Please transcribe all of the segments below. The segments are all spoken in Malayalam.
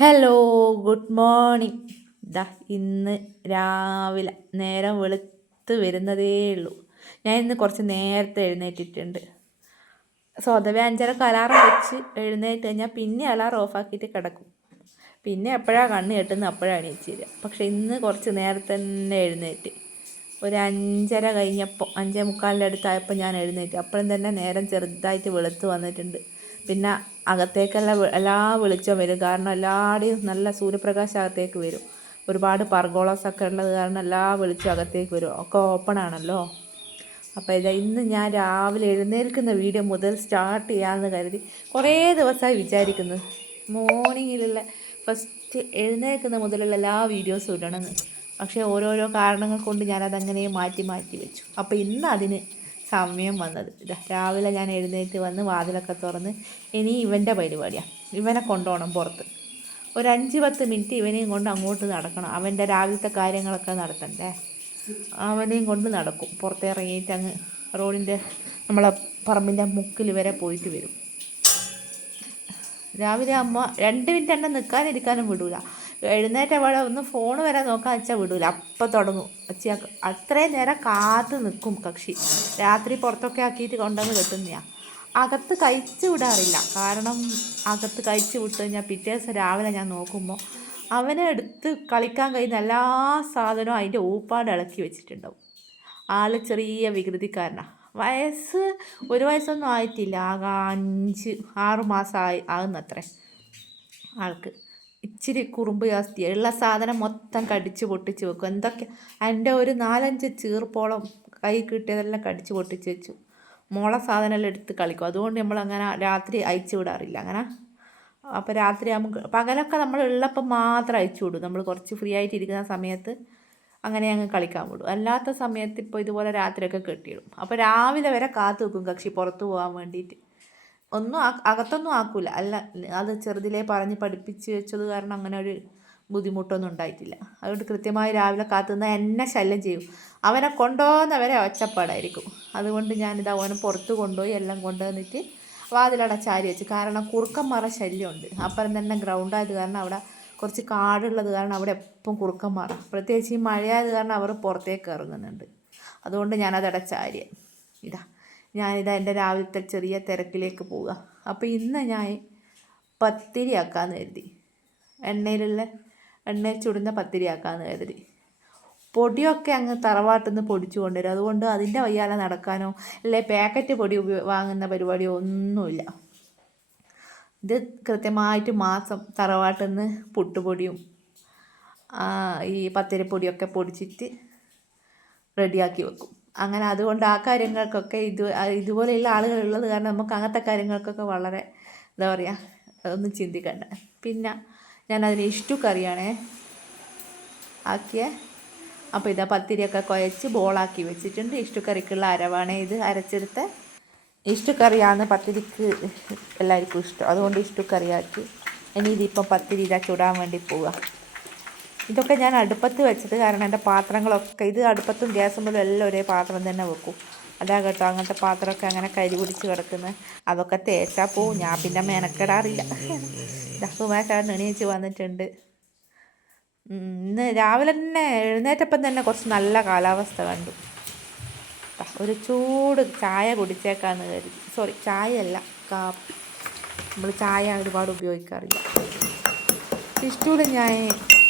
Hello, good morning. ഇതാ ഇന്ന് രാവിലെ നേരം വെളുത്ത് വരുന്നതേ ഉള്ളൂ. ഞാൻ ഇന്ന് കുറച്ച് നേരത്തെ എഴുന്നേറ്റിട്ടുണ്ട്. സ്വതവേ 5:30 അലാറം വെച്ച് എഴുന്നേറ്റ് കഴിഞ്ഞാൽ പിന്നെ അലാറം ഓഫാക്കിയിട്ട് കിടക്കും. പിന്നെ എപ്പോഴാണ് കണ്ണ് കെട്ടുന്നത് അപ്പോഴാണ് എണീച്ച് തരിക. പക്ഷേ ഇന്ന് കുറച്ച് നേരത്തെ തന്നെ എഴുന്നേറ്റ്. ഒരു 5:30 കഴിഞ്ഞപ്പോൾ 5:45 അടുത്തായപ്പോൾ ഞാൻ എഴുന്നേറ്റ്. അപ്പോഴും തന്നെ നേരം ചെറുതായിട്ട് വെളുത്ത് വന്നിട്ടുണ്ട്. പിന്നെ അകത്തേക്കെല്ലാം എല്ലാ വെളിച്ചം വരും. കാരണം എല്ലാവരുടെയും നല്ല സൂര്യപ്രകാശം അകത്തേക്ക് വരും. ഒരുപാട് പർഗോളസൊക്കെ ഉള്ളത് കാരണം എല്ലാ വെളിച്ചം അകത്തേക്ക് വരും. ഒക്കെ ഓപ്പൺ ആണല്ലോ. അപ്പോൾ ഇന്ന് ഞാൻ രാവിലെ എഴുന്നേൽക്കുന്ന വീഡിയോ മുതൽ സ്റ്റാർട്ട് ചെയ്യാമെന്ന് കരുതി കുറേ ദിവസമായി വിചാരിക്കുന്നു. മോർണിംഗിലുള്ള ഫസ്റ്റ് എഴുന്നേൽക്കുന്ന മുതലുള്ള എല്ലാ വീഡിയോസും ഇടണമെന്ന്. പക്ഷേ ഓരോരോ കാരണങ്ങൾ കൊണ്ട് ഞാനതങ്ങനെ മാറ്റി മാറ്റി വെച്ചു. അപ്പോൾ ഇന്ന് അതിന് സമയം വന്നത്. രാവിലെ ഞാൻ എഴുന്നേറ്റ് വന്ന് വാതിലൊക്കെ തുറന്ന് ഇനി ഇവൻ്റെ പരിപാടിയാണ്. ഇവനെ കൊണ്ടുപോകണം പുറത്ത്. ഒരു 5-10 മിനിറ്റ് ഇവനെയും കൊണ്ട് അങ്ങോട്ട് നടക്കണം. അവൻ്റെ രാവിലത്തെ കാര്യങ്ങളൊക്കെ നടത്തണ്ടേ. അവനെയും കൊണ്ട് നടക്കും. പുറത്തിറങ്ങിയിട്ട് അങ്ങ് റോഡിൻ്റെ നമ്മളെ പറമ്പിൻ്റെ മുക്കിൽ വരെ പോയിട്ട് വരും. രാവിലെ അമ്മ 2 മിനിറ്റ് എന്നെ നിൽക്കാനിരിക്കാനും വിടൂല. എഴുന്നേറ്റ പാടെ ഒന്ന് ഫോൺ വരെ നോക്കാൻ വെച്ചാൽ വിടൂല. അപ്പം തുടങ്ങും വെച്ചാൽ അത്രയും നേരം കാത്ത് നിൽക്കും കക്ഷി. രാത്രി പുറത്തൊക്കെ ആക്കിയിട്ട് കൊണ്ടുവന്ന് കെട്ടുന്നതാണ്. അകത്ത് കഴിച്ച് വിടാറില്ല. കാരണം അകത്ത് കഴിച്ച് വിട്ട് കഴിഞ്ഞാൽ പിറ്റേ ദിവസം രാവിലെ ഞാൻ നോക്കുമ്പോൾ അവനെ എടുത്ത് കളിക്കാൻ കഴിയുന്ന എല്ലാ സാധനവും അതിൻ്റെ ഊപ്പാട് ഇളക്കി വെച്ചിട്ടുണ്ടാവും. ആൾ ചെറിയ വികൃതിക്കാരനാണ്. ഒരു വയസ്സൊന്നും ആയിട്ടില്ല. ആകെ 5-6 മാസം ആകുന്നത്രേ ആൾക്ക്. ഇച്ചിരി കുറുമ്പ് ജാസ്തിയാണ്. ഉള്ള സാധനം മൊത്തം കടിച്ച് പൊട്ടിച്ച് വെക്കും. എന്തൊക്കെ എൻ്റെ ഒരു 4-5 ചീർപ്പോളം കൈ കിട്ടിയതെല്ലാം കടിച്ച് പൊട്ടിച്ച് വെച്ചു. മോളെ സാധനമെല്ലാം എടുത്ത് കളിക്കും. അതുകൊണ്ട് നമ്മളങ്ങനെ രാത്രി അയച്ചു വിടാറില്ല അങ്ങനെ. അപ്പോൾ രാത്രി നമുക്ക് പകലൊക്കെ നമ്മൾ ഉള്ളപ്പം മാത്രം അയച്ചു വിടും. നമ്മൾ കുറച്ച് ഫ്രീ ആയിട്ട് ഇരിക്കുന്ന സമയത്ത് അങ്ങനെ അങ്ങ് കളിക്കാൻ വിടും. അല്ലാത്ത സമയത്ത് ഇപ്പോൾ ഇതുപോലെ രാത്രിയൊക്കെ കെട്ടിയിടും. അപ്പോൾ രാവിലെ വരെ കാത്തു വെക്കും കക്ഷി പുറത്ത് പോകാൻ വേണ്ടിയിട്ട്. ഒന്നും അകത്തൊന്നും ആക്കൂല. അല്ല, അത് ചെറുതിലേ പറഞ്ഞ് പഠിപ്പിച്ച് വെച്ചത് കാരണം അങ്ങനെ ഒരു ബുദ്ധിമുട്ടൊന്നും ഉണ്ടായിട്ടില്ല. അതുകൊണ്ട് കൃത്യമായി രാവിലെ കാത്തുനിന്ന് എന്നെ ശല്യം ചെയ്യും. അവനെ കൊണ്ടുപോകുന്നവരെ ഒച്ചപ്പാടായിരിക്കും. അതുകൊണ്ട് ഞാനിത് അവനെ പുറത്ത് കൊണ്ടുപോയി എല്ലാം കൊണ്ടുവന്നിട്ട് വാതിലടച്ചാരി വെച്ച്. കാരണം കുറുക്കന്മാരുടെ ശല്യമുണ്ട്. അപ്പുറം തന്നെ ഗ്രൗണ്ടായത് കാരണം അവിടെ കുറച്ച് കാടുള്ളത് കാരണം അവിടെ എപ്പം കുറുക്കന്മാറാണ്. പ്രത്യേകിച്ച് ഈ മഴയായത് കാരണം അവർ പുറത്തേക്ക് ഇറങ്ങുന്നുണ്ട്. അതുകൊണ്ട് ഞാനത് അടച്ചാരി. ഞാനിതാ എൻ്റെ രാവിലത്തെ ചെറിയ തിരക്കിലേക്ക് പോവുക. അപ്പോൾ ഇന്ന് ഞാൻ പത്തിരി ആക്കാമെന്ന് കരുതി. എണ്ണയിൽ ചുടുന്ന പത്തിരി ആക്കാമെന്ന് കരുതി. പൊടിയൊക്കെ അങ്ങ് തറവാട്ടിൽ നിന്ന് പൊടിച്ചു കൊണ്ടുവരും. അതുകൊണ്ട് അതിൻ്റെ വയ്യാലെ നടക്കാനോ അല്ലെ പാക്കറ്റ് പൊടി വാങ്ങുന്ന പരിപാടിയോ ഒന്നുമില്ല. ഇത് കൃത്യമായിട്ട് മാസം തറവാട്ടിൽ നിന്ന് പുട്ടുപൊടിയും ഈ പത്തിരിപ്പൊടിയൊക്കെ പൊടിച്ചിട്ട് റെഡിയാക്കി വെക്കും. അങ്ങനെ അതുകൊണ്ട് ആ കാര്യങ്ങൾക്കൊക്കെ ഇതുപോലെയുള്ള ആളുകളുള്ളത് കാരണം നമുക്ക് അങ്ങനത്തെ കാര്യങ്ങൾക്കൊക്കെ വളരെ എന്താ പറയുക ഒന്നും ചിന്തിക്കണ്ട. പിന്നെ ഞാനതിന് ഇഷ്ടു കറിയാണേ ആക്കിയ. അപ്പോൾ ഇതാ പത്തിരിയൊക്കെ കുഴച്ച് ബോളാക്കി വെച്ചിട്ടുണ്ട്. ഇഷ്ടക്കറിക്കുള്ള അരവാണേ ഇത് അരച്ചെടുത്ത്. ഇഷ്ടക്കറിയാണ് പത്തിരിക്ക് എല്ലാവർക്കും ഇഷ്ടം. അതുകൊണ്ട് ഇഷ്ടക്കറിയാക്കി. ഇനി ഇതിപ്പം പത്തിരി ചുടാൻ വേണ്ടി പോവുക. ഇതൊക്കെ ഞാൻ അടുപ്പത്ത് വെച്ചത് കാരണം എൻ്റെ പാത്രങ്ങളൊക്കെ ഇത് അടുപ്പത്തും ഗ്യാസും പോലും എല്ലാം ഒരേ പാത്രം തന്നെ വെക്കും. അതാ കേട്ടോ അങ്ങനത്തെ പാത്രമൊക്കെ അങ്ങനെ കരി പിടിച്ച് കിടക്കുന്നത്. അതൊക്കെ തേച്ചാൽ പോവും. ഞാൻ പിന്നെ മെനക്കെടാറില്ല. സുമേഷാണ് എണീച്ച് വന്നിട്ടുണ്ട്. ഇന്ന് രാവിലെ തന്നെ എഴുന്നേറ്റപ്പം തന്നെ കുറച്ച് നല്ല കാലാവസ്ഥ കണ്ടു. ഒരു ചൂട് ചായ കുടിച്ചേക്കാന്ന് കരുതി. സോറി, ചായയല്ല, കാപ്പി. നമ്മൾ ചായ ഒരുപാട് ഉപയോഗിക്കാറില്ല. ഇഷ്ടൂല ഞാൻ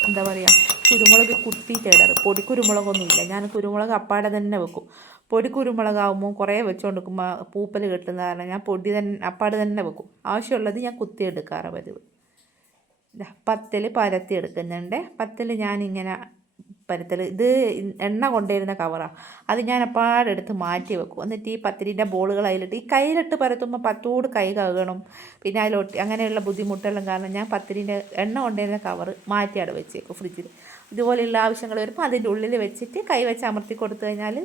എന്താ പറയുക കുരുമുളക് കുത്തിയിട്ടിടാറ്. പൊടി കുരുമുളകൊന്നുമില്ല. ഞാൻ കുരുമുളക് അപ്പാടെ തന്നെ വെക്കും. പൊടി കുരുമുളകാകുമ്പോൾ കുറേ വെച്ചുകൊണ്ട് വെക്കുമ്പോൾ പൂപ്പൽ കെട്ടുന്ന കാരണം ഞാൻ പൊടി തന്നെ അപ്പാട് തന്നെ വെക്കും. ആവശ്യമുള്ളത് ഞാൻ കുത്തിയെടുക്കാറ് പതിവ്. പത്തൽ പരത്തി എടുക്കുന്നുണ്ട്. പത്തൽ ഞാനിങ്ങനെ പരത്തൽ ഇത് എണ്ണ കൊണ്ടുവരുന്ന കവറാണ്. അത് ഞാൻ അപ്പാടെടുത്ത് മാറ്റി വെക്കും. എന്നിട്ട് ഈ പത്തിരിൻ്റെ ബോളുകൾ അതിലിട്ട് ഈ കയ്യിലിട്ട് പരത്തുമ്പോൾ പത്തോട് കൈ കഴുകണം. പിന്നെ അതിലൊട്ടി അങ്ങനെയുള്ള ബുദ്ധിമുട്ടെല്ലാം കാരണം ഞാൻ പത്തിരിൻ്റെ എണ്ണ കൊണ്ടുവരുന്ന കവർ മാറ്റി അവിടെ വെച്ചേക്കും ഫ്രിഡ്ജിൽ. ഇതുപോലെയുള്ള ആവശ്യങ്ങൾ വരുമ്പോൾ അതിൻ്റെ ഉള്ളിൽ വെച്ചിട്ട് കൈ വെച്ച് അമർത്തി കൊടുത്തു കഴിഞ്ഞാൽ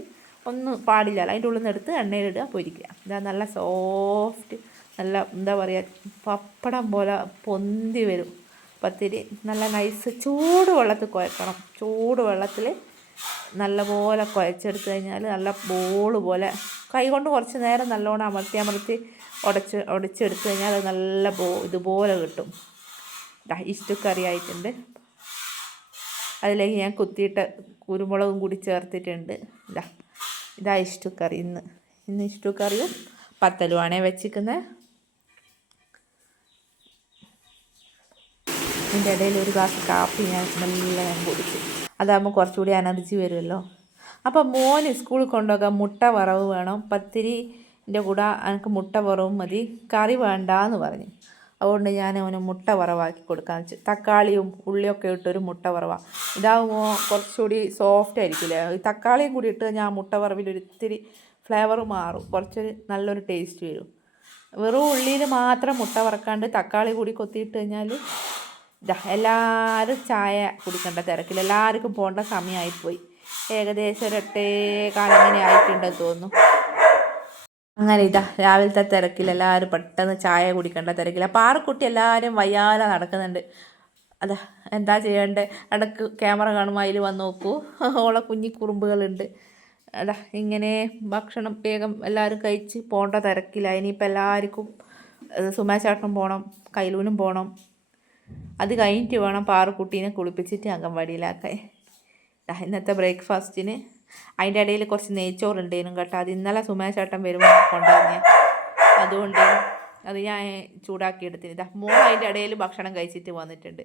ഒന്നും പാടില്ല. അതിൻ്റെ ഉള്ളിൽ നിന്ന് എടുത്ത് എണ്ണയിലിടുക, പൊരിക്കുക. ഇതാ നല്ല സോഫ്റ്റ്, നല്ല എന്താ പറയുക പപ്പടം പോലെ പൊന്തി വരും പത്തിരി. നല്ല നൈസ് ചൂട് വെള്ളത്തിൽ കുഴക്കണം. ചൂട് വെള്ളത്തിൽ നല്ലപോലെ കുഴച്ചെടുത്ത് കഴിഞ്ഞാൽ നല്ല ബോള് പോലെ കൈ കൊണ്ട് കുറച്ച് നേരം നല്ലോണം അമർത്തി ഉടച്ചെടുത്ത് കഴിഞ്ഞാൽ അത് നല്ല ഇതുപോലെ കിട്ടും. ഇഷ്ടു കറി ആയിട്ടുണ്ട്. അതിലേക്ക് ഞാൻ കുത്തിയിട്ട് കുരുമുളകും കൂടി ചേർത്തിട്ടുണ്ട്. ഇതാ ഇഷ്ടു കറി. ഇന്ന് ഇഷ്ടു കറിയും പത്തലുമാണേ വെച്ചിരിക്കുന്നത്. ഇതിൻ്റെ ഇടയിൽ ഒരു ഗ്ലാസ് കാപ്പി ഞാൻ കുടിച്ചു. അതാകുമ്പോൾ കുറച്ചുകൂടി എനർജി വരുമല്ലോ. അപ്പോൾ മോന് സ്കൂളിൽ കൊണ്ടുപോകാൻ മുട്ട വറവ് വേണം. പത്തിരിൻ്റെ കൂടെ എനിക്ക് മുട്ട വറവും മതി, കറി വേണ്ടാന്ന് പറഞ്ഞു. അതുകൊണ്ട് ഞാൻ അവന് മുട്ട വറവാക്കി കൊടുക്കാമെന്ന് വെച്ചു. തക്കാളിയും ഉള്ളിയൊക്കെ ഇട്ടൊരു മുട്ട വറവാണ്. ഇതാകുമ്പോൾ കുറച്ചുകൂടി സോഫ്റ്റ് ആയിരിക്കില്ലേ. ഈ തക്കാളിയും കൂടി ഇട്ട് ഞാൻ മുട്ട വറവിൽ ഒരിത്തിരി ഫ്ലേവർ മാറും, കുറച്ചൊരു നല്ലൊരു ടേസ്റ്റ് വരും. വെറും ഉള്ളിയിൽ മാത്രം മുട്ട വറക്കാണ്ട് തക്കാളി കൂടി കൊത്തിയിട്ട് കഴിഞ്ഞാൽ എല്ലാവരും ചായ കുടിക്കേണ്ട തിരക്കില്ല. എല്ലാവർക്കും പോകേണ്ട സമയമായിപ്പോയി. ഏകദേശം ഒരു 8:15 അങ്ങനെ ആയിട്ടുണ്ടെന്ന് തോന്നുന്നു. അങ്ങനെ രാവിലത്തെ തിരക്കിൽ എല്ലാവരും പെട്ടെന്ന് ചായ കുടിക്കേണ്ട തിരക്കില്ല. പാറക്കുട്ടി എല്ലാവരും വയ്യാതെ നടക്കുന്നുണ്ട്. എന്താ ചെയ്യേണ്ടത്? ഇടയ്ക്ക് ക്യാമറ കാണുമ്പോൾ അതിൽ വന്ന് നോക്കൂ, ഓളെ കുഞ്ഞിക്കുറുമ്പുകളുണ്ട്. ഇങ്ങനെ ഭക്ഷണം വേഗം എല്ലാവരും കഴിച്ച് പോകേണ്ട തിരക്കില്ല. ഇനിയിപ്പോൾ എല്ലാവർക്കും സുമേഷേട്ടനും പോകണം, കൈലൂനും പോകണം. അത് കഴിഞ്ഞിട്ട് വേണം പാറക്കുട്ടീനെ കുളിപ്പിച്ചിട്ട് അംഗൻവാടിയിലാക്കാൻ. ഇന്നത്തെ ബ്രേക്ക്ഫാസ്റ്റിന് അതിൻ്റെ ഇടയിൽ കുറച്ച് നെയ്ച്ചോറുണ്ടേനും കേട്ടോ. അത് ഇന്നലെ സുമേഷേട്ടൻ വരുമ്പോൾ കൊണ്ടുവന്നേ, അതുകൊണ്ട് അത് ഞാൻ ചൂടാക്കി എടുത്തിന്. മോൾ അതിൻ്റെ ഇടയിൽ ഭക്ഷണം കഴിച്ചിട്ട് വന്നിട്ടുണ്ട്.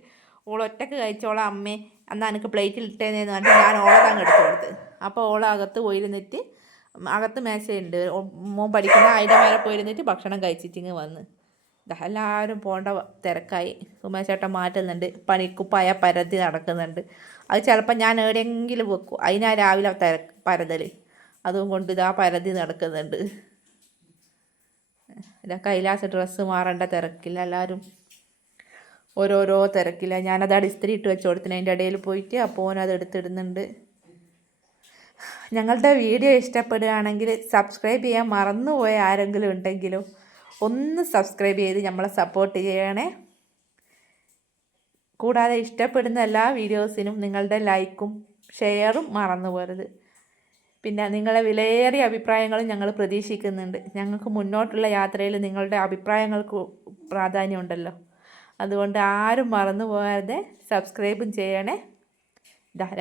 ഓൾ ഒറ്റക്ക് കഴിച്ചോളാം അമ്മേ എന്നാൽ എനിക്ക് പ്ലേറ്റിൽ ഇട്ടേന്ന് പറഞ്ഞിട്ട് ഞാൻ ഓളതങ്ങ് എടുത്തു കൊടുത്ത്. അപ്പോൾ ഓൾ അകത്ത് പോയിരുന്നിട്ട്, അകത്ത് മേശയുണ്ട്, മോൻ പഠിക്കുന്ന അതിൻ്റെ മേലെ പോയിരുന്നിട്ട് ഭക്ഷണം കഴിച്ചിട്ടിങ്ങ് വന്ന്. എല്ലാവരും പോകേണ്ട തിരക്കായി. സുമേഷേട്ടൻ മാറ്റുന്നുണ്ട്, പണിക്കുപ്പായ പരതി നടക്കുന്നുണ്ട്. അത് ചിലപ്പോൾ ഞാൻ എവിടെയെങ്കിലും വെക്കും, അതിനാ രാവിലെ പരതൽ. അതും കൊണ്ട് പരതി നടക്കുന്നുണ്ട്. കൈലാസ് ഡ്രസ്സ് മാറേണ്ട തിരക്കില്ല, എല്ലാവരും ഓരോരോ തിരക്കില്ല. ഞാനത് ഇസ്തിരി ഇട്ട് വെച്ച് കൊടുത്തിന് അതിൻ്റെ ഇടയിൽ പോയിട്ട്. അപ്പോൾ ഓനത് എടുത്തിടുന്നുണ്ട്. ഞങ്ങളുടെ വീഡിയോ ഇഷ്ടപ്പെടുകയാണെങ്കിൽ സബ്സ്ക്രൈബ് ചെയ്യാൻ മറന്നുപോയ ആരെങ്കിലും ഉണ്ടെങ്കിലും ഒന്ന് സബ്സ്ക്രൈബ് ചെയ്ത് നമ്മളെ സപ്പോർട്ട് ചെയ്യണേ. കൂടാതെ ഇഷ്ടപ്പെടുന്ന എല്ലാ വീഡിയോസിനും നിങ്ങളുടെ ലൈക്കും ഷെയറും മറന്നു പോകരുത്. പിന്നെ നിങ്ങളെ വിലയേറിയ അഭിപ്രായങ്ങളും ഞങ്ങൾ പ്രതീക്ഷിക്കുന്നുണ്ട്. ഞങ്ങൾക്ക് മുന്നോട്ടുള്ള യാത്രയിൽ നിങ്ങളുടെ അഭിപ്രായങ്ങൾക്ക് പ്രാധാന്യമുണ്ടല്ലോ. അതുകൊണ്ട് ആരും മറന്നു പോകാതെ സബ്സ്ക്രൈബും ചെയ്യണേ.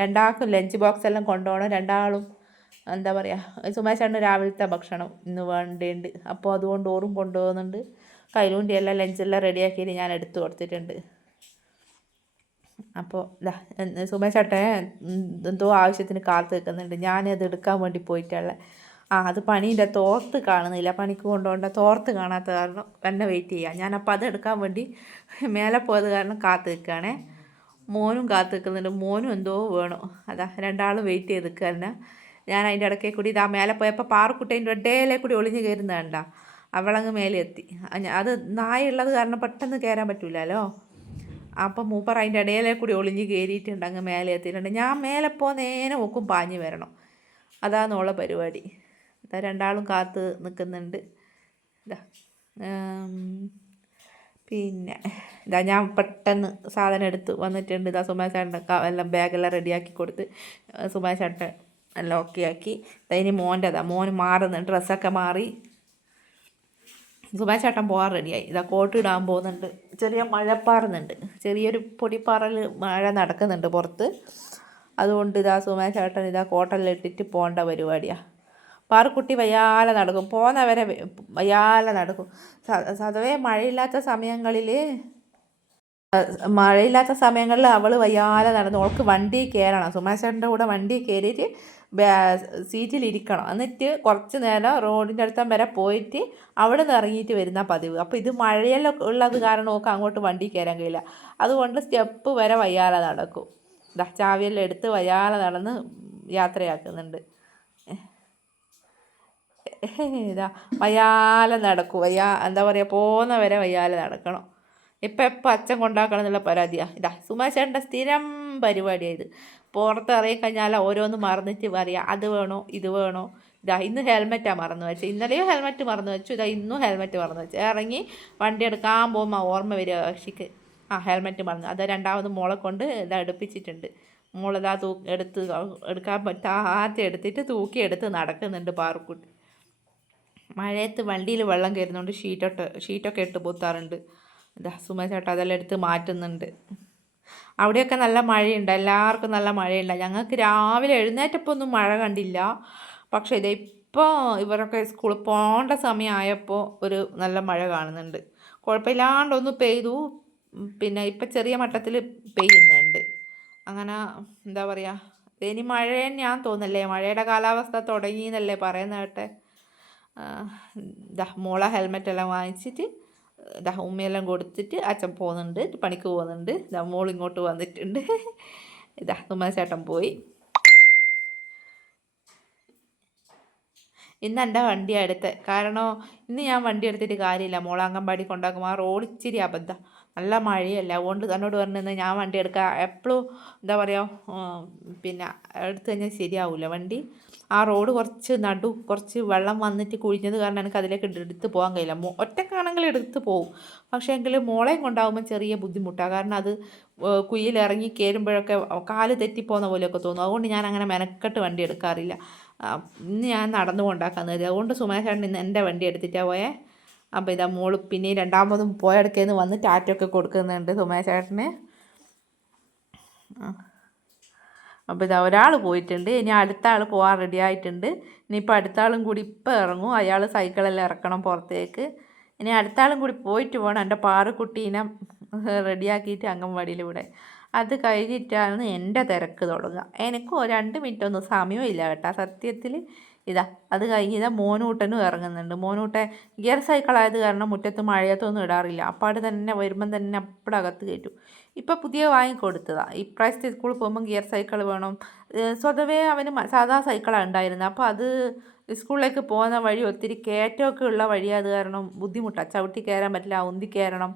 രണ്ടാൾക്കും ലഞ്ച് ബോക്സ് എല്ലാം കൊണ്ടുപോകണം. രണ്ടാളും എന്താ പറയുക, സുമേഷേട്ടന് രാവിലത്തെ ഭക്ഷണം ഇന്ന് വേണ്ടേണ്ട്. അപ്പോൾ അതുകൊണ്ട് ഓറും കൊണ്ടുപോകുന്നുണ്ട്. കൈലൂൻ്റെ എല്ലാം ലഞ്ചെല്ലാം റെഡിയാക്കിയിട്ട് ഞാൻ എടുത്തു കൊടുത്തിട്ടുണ്ട്. അപ്പോൾ സുമേഷേട്ടൻ എന്തോ ആവശ്യത്തിന് കാത്തു നിൽക്കുന്നുണ്ട്. ഞാനത് എടുക്കാൻ വേണ്ടി പോയിട്ടുള്ള അത് പണീൻ്റെ തോർത്ത് കാണുന്നില്ല. പണിക്ക് കൊണ്ടുപോകേണ്ട തോർത്ത് കാണാത്ത കാരണം എന്നെ വെയിറ്റ് ചെയ്യുക. ഞാനപ്പോൾ അത് എടുക്കാൻ വേണ്ടി മേലെ പോയത് കാരണം കാത്തു നിൽക്കുകയാണേ. മോനും കാത്തു നിൽക്കുന്നുണ്ട്. മോനും എന്തോ വേണം. രണ്ടാളും വെയിറ്റ് ചെയ്ത് നിൽക്കുക തന്നെ. ഞാൻ അതിൻ്റെ ഇടയ്ക്ക് കൂടി മേലെ പോയപ്പോൾ പാറക്കുട്ടേൻ്റെ ഇടയിലേ കൂടി ഒളിഞ്ഞ് കയറുന്നത് കണ്ട. അവളങ്ങ് മേലെ എത്തി. അത് നായുള്ളത് കാരണം പെട്ടെന്ന് കയറാൻ പറ്റില്ലല്ലോ. അപ്പം മൂപ്പർ അതിൻ്റെ ഇടയിലേ കൂടി ഒളിഞ്ഞ് കയറിയിട്ടുണ്ട്, അങ്ങ് മേലെ എത്തിയിട്ടുണ്ട്. ഞാൻ മേലെ നേരെ നോക്കും പാഞ്ഞ് വരണം. അതാണെന്നുള്ള പരിപാടി. രണ്ടാളും കാത്ത് നിൽക്കുന്നുണ്ട്. പിന്നെ ഞാൻ പെട്ടെന്ന് സാധനം എടുത്ത് വന്നിട്ടുണ്ട്. സുമേഷേട്ടൻ എല്ലാം ബാഗെല്ലാം റെഡിയാക്കി കൊടുത്ത് സുമേഷേട്ടൻ എല്ലാം ഓക്കെ ആക്കി. ഇനി മോന് മാറുന്നുണ്ട്, ഡ്രസ്സൊക്കെ മാറി സുമേഷേട്ടൻ പോകാൻ റെഡിയായി. കോട്ട് ഇടാൻ പോകുന്നുണ്ട്. ചെറിയ മഴപ്പാറുന്നുണ്ട്, ചെറിയൊരു പൊടിപ്പാറൽ മഴ നടക്കുന്നുണ്ട് പുറത്ത്. അതുകൊണ്ട് സുമേഷേട്ടൻ കോട്ടെല്ലാം ഇട്ടിട്ട് പോകേണ്ട പരിപാടിയാണ്. പാറക്കുട്ടി വയ്യാലെ നടക്കും, പോകുന്നവരെ വയ്യാലെ നടക്കും. സ്വതവേ മഴയില്ലാത്ത സമയങ്ങളിൽ അവൾ വയ്യാലെ നടന്നു. അവൾക്ക് വണ്ടി കയറണം. സുമേഷേട്ടൻ്റെ കൂടെ വണ്ടി കയറിയിട്ട് സീറ്റിലിരിക്കണം. എന്നിട്ട് കുറച്ച് നേരം റോഡിൻ്റെ അടുത്തം വരെ പോയിട്ട് അവിടെ നിന്ന് ഇറങ്ങിയിട്ട് വരുന്ന പതിവ്. അപ്പോൾ ഇത് മഴയെല്ലാം ഉള്ളത് കാരണം നോക്ക് അങ്ങോട്ട് വണ്ടി കയറാൻ കഴിയില്ല. അതുകൊണ്ട് സ്റ്റെപ്പ് വരെ വയ്യാലെ നടക്കും. ചാവിയെല്ലാം എടുത്ത് വയ്യാലെ നടന്ന് യാത്രയാക്കുന്നുണ്ട്. വയ്യാലെ നടക്കും. എന്താ പറയുക, പോകുന്നവരെ വയ്യാലെ നടക്കണം. ഇപ്പം അച്ഛൻ കൊണ്ടാക്കണം എന്നുള്ള പരാതിയാണ്. സുമേഷേട്ടൻ്റെ സ്ഥിരം പരിപാടിയാണ് ഇത്. പുറത്ത് ഇറങ്ങിക്കഴിഞ്ഞാൽ ഓരോന്ന് മറന്നിട്ട് പറയാം, അത് വേണോ ഇത് വേണോ. ഇന്ന് ഹെൽമെറ്റാണ് മറന്നു വെച്ചത്. ഇന്നലെയും ഹെൽമെറ്റ് മറന്നു വെച്ചു. ഇന്നും ഹെൽമെറ്റ് മറന്നു വെച്ചു. ഇറങ്ങി വണ്ടി എടുക്കാൻ പോകുമ്പോൾ ഓർമ്മ വരിക കക്ഷിക്ക് ഹെൽമെറ്റ് മറന്നു. അത് രണ്ടാമത് മോളെ കൊണ്ട് എടുപ്പിച്ചിട്ടുണ്ട്. മോളതാ എടുക്കാൻ ആദ്യം എടുത്തിട്ട് തൂക്കിയെടുത്ത് നടക്കുന്നുണ്ട് പാറക്കുട്ടി. മഴയത്ത് വണ്ടിയിൽ വെള്ളം കയറുന്നതുകൊണ്ട് ഷീറ്റൊക്കെ ഇട്ട് പൊത്താറുണ്ട്. ഇതാ സുമ ചേട്ടാ അതെല്ലാം എടുത്ത് മാറ്റുന്നുണ്ട്. അവിടെയൊക്കെ നല്ല മഴയുണ്ട്, എല്ലാവർക്കും നല്ല മഴയുണ്ട്. ഞങ്ങൾക്ക് രാവിലെ എഴുന്നേറ്റപ്പോൾ ഒന്നും മഴ കണ്ടില്ല. പക്ഷേ ഇതേ ഇപ്പോൾ ഇവരൊക്കെ സ്കൂളിൽ പോകേണ്ട സമയമായപ്പോൾ ഒരു നല്ല മഴ കാണുന്നുണ്ട്. കുഴപ്പമില്ലാണ്ടൊന്ന് പെയ്തു. പിന്നെ ഇപ്പം ചെറിയ മട്ടത്തിൽ പെയ്യുന്നുണ്ട്. അങ്ങനെ എന്താ പറയുക, ഇനി മഴ ഞാൻ തോന്നല്ലേ, മഴയുടെ കാലാവസ്ഥ തുടങ്ങി എന്നല്ലേ പറയുന്ന കേട്ടെ. മോളെ ഹെൽമെറ്റെല്ലാം വാങ്ങിച്ചിട്ട് ഉമ്മയെല്ലാം കൊടുത്തിട്ട് അച്ഛൻ പോകുന്നുണ്ട്, പണിക്ക് പോകുന്നുണ്ട്. മോൾ ഇങ്ങോട്ട് വന്നിട്ടുണ്ട്. ഉമ്മ പോയി. ഇന്ന് എൻ്റെ വണ്ടിയാണ് എടുത്തത്. കാരണം ഇന്ന് ഞാൻ വണ്ടി എടുത്തിട്ട് കാര്യമില്ല, മോളെ അംഗൻവാടി കൊണ്ടാക്കും. ആ റോഡ് ഇച്ചിരി അബദ്ധം, നല്ല മഴയല്ല. അതുകൊണ്ട് തന്നോട് പറഞ്ഞത് ഞാൻ വണ്ടി എടുക്കുക. എപ്പോഴും എന്താ പറയുക, പിന്നെ എടുത്തു കഴിഞ്ഞാൽ ശരിയാവില്ല വണ്ടി. ആ റോഡ് കുറച്ച് വെള്ളം വന്നിട്ട് കുഴിഞ്ഞത് കാരണം എനിക്ക് അതിലേക്ക് എടുത്ത് പോകാൻ കഴിയില്ല. ഒറ്റക്കാണെങ്കിൽ എടുത്ത് പോകും. പക്ഷേ എങ്കിൽ മോളെയും കൊണ്ടാകുമ്പോൾ ചെറിയ ബുദ്ധിമുട്ടാണ്. കാരണം അത് കുഴിയിലിറങ്ങി കയറുമ്പോഴൊക്കെ കാല് തെറ്റിപ്പോകുന്ന പോലെയൊക്കെ തോന്നും. അതുകൊണ്ട് ഞാൻ അങ്ങനെ മെനക്കെട്ട് വണ്ടി എടുക്കാറില്ല. ഇന്ന് ഞാൻ നടന്നു കൊണ്ടാക്കാൻ കരുതി. അതുകൊണ്ട് സുമേഷേട്ടൻ ഇന്ന് എൻ്റെ വണ്ടി എടുത്തിട്ടാണ് പോയേ. അപ്പോൾ ഇതാ മോള് പിന്നെ രണ്ടാമതും പോയടക്കേന്ന് വന്ന് ടാറ്റൊക്കെ കൊടുക്കുന്നുണ്ട് സുമേഷേട്ടന്. അപ്പോൾ ഇതാ ഒരാൾ പോയിട്ടുണ്ട്, ഇനി അടുത്ത ആൾ പോകാൻ റെഡി ആയിട്ടുണ്ട്. ഇനിയിപ്പോൾ അടുത്ത ആളും കൂടി ഇപ്പം ഇറങ്ങും. അയാൾ സൈക്കിളെല്ലാം ഇറക്കണം പുറത്തേക്ക്. ഇനി അടുത്ത ആളും കൂടി പോയിട്ട് പോകണം എൻ്റെ പാറുക്കുട്ടീനെ റെഡിയാക്കിയിട്ട് അംഗൻവാടിയിൽ വിടാൻ. അത് കഴിഞ്ഞിട്ടാണ് എൻ്റെ തിരക്ക് തുടങ്ങുക. എനിക്കും 2 മിനിറ്റൊന്നും സമയമില്ല കേട്ടോ സത്യത്തിൽ. അത് കഴിഞ്ഞ് മോനൂട്ടനും ഇറങ്ങുന്നുണ്ട്. മോനൂട്ടൻ ഗിയർ സൈക്കിളായത് കാരണം മുറ്റത്ത് മഴയത്തൊന്നും ഇടാറില്ല. അപ്പാട് തന്നെ വരുമ്പം തന്നെ അപ്പടകത്ത് കയറ്റും. ഇപ്പം പുതിയ വാങ്ങിക്കൊടുത്തതാണ്. ഇപ്രാവശ്യത്തെ സ്കൂളിൽ പോകുമ്പം ഗിയർ സൈക്കിൾ വേണം. സ്വതവേ അവന് സാധാ സൈക്കിളാണ് ഉണ്ടായിരുന്നത്. അപ്പോൾ അത് സ്കൂളിലേക്ക് പോകുന്ന വഴി ഒത്തിരി കയറ്റമൊക്കെ ഉള്ള വഴിയായത് കാരണം ബുദ്ധിമുട്ടാണ്. ചവിട്ടി കയറാൻ പറ്റില്ല, ഉന്തി കയറണം.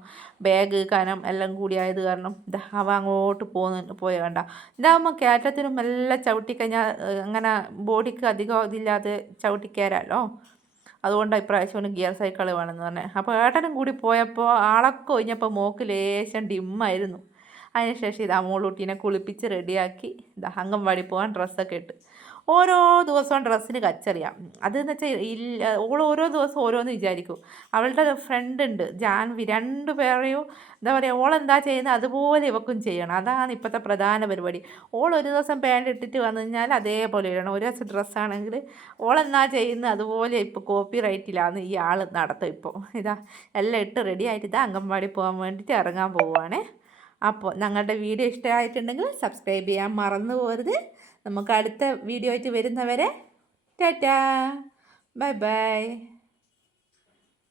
ബാഗ് കനം എല്ലാം കൂടി ആയത് കാരണം അവ അങ്ങോട്ട് പോയ കണ്ട. ഇതാകുമ്പോൾ കയറ്റത്തിനും എല്ലാം ചവിട്ടിക്കഴിഞ്ഞാൽ അങ്ങനെ ബോഡിക്ക് അധികം ഇതില്ലാതെ ചവിട്ടി കയറാമല്ലോ. അതുകൊണ്ടാണ് ഇപ്രാവശ്യം ഗിയർ സൈക്കിൾ വേണമെന്ന് പറഞ്ഞത്. അപ്പോൾ ഏട്ടനും കൂടി പോയപ്പോൾ ആളൊക്കെ ഒഴിഞ്ഞപ്പോൾ മോക്ക് ലേശം ഡിമ്മായിരുന്നു. അതിനുശേഷം മോളൂട്ടീനെ കുളിപ്പിച്ച് റെഡിയാക്കി അംഗൻവാടി പോകാൻ ഡ്രസ്സൊക്കെ ഇട്ട്. ഓരോ ദിവസവും ഡ്രസ്സിന് കച്ചറിയാം. അതെന്ന് വെച്ചാൽ ഓൾ ഓരോ ദിവസം ഓരോന്ന് വിചാരിക്കും. അവളുടെ ഫ്രണ്ട് ഉണ്ട് ജാൻവി, 2 പേരെയും എന്താ പറയുക, ഓളെന്താ ചെയ്യുന്നത് അതുപോലെ ഇവക്കും ചെയ്യണം. അതാണ് ഇപ്പോഴത്തെ പ്രധാന പരിപാടി. ഒരു ദിവസം പാൻറ് ഇട്ടിട്ട് വന്നു കഴിഞ്ഞാൽ അതേപോലെ ഇടണം. ഒരു ദിവസം ഡ്രസ്സാണെങ്കിൽ ഓളെന്താ ചെയ്യുന്നത് അതുപോലെ ഇപ്പോൾ കോപ്പി റൈറ്റിലാണ് ഈ ആൾ നടത്തും. ഇപ്പോൾ എല്ലാം ഇട്ട് റെഡി ആയിട്ട് അംഗൻവാടി പോകാൻ വേണ്ടിയിട്ട് ഇറങ്ങാൻ പോവുകയാണേ. അപ്പോൾ ഞങ്ങളുടെ വീഡിയോ ഇഷ്ടമായിട്ടുണ്ടെങ്കിൽ സബ്സ്ക്രൈബ് ചെയ്യാൻ മറന്നു പോകരുത്. നമുക്ക് അടുത്ത വീഡിയോ ആയിട്ട് വരുന്നവരെ ടാറ്റാ, ബൈ ബൈ.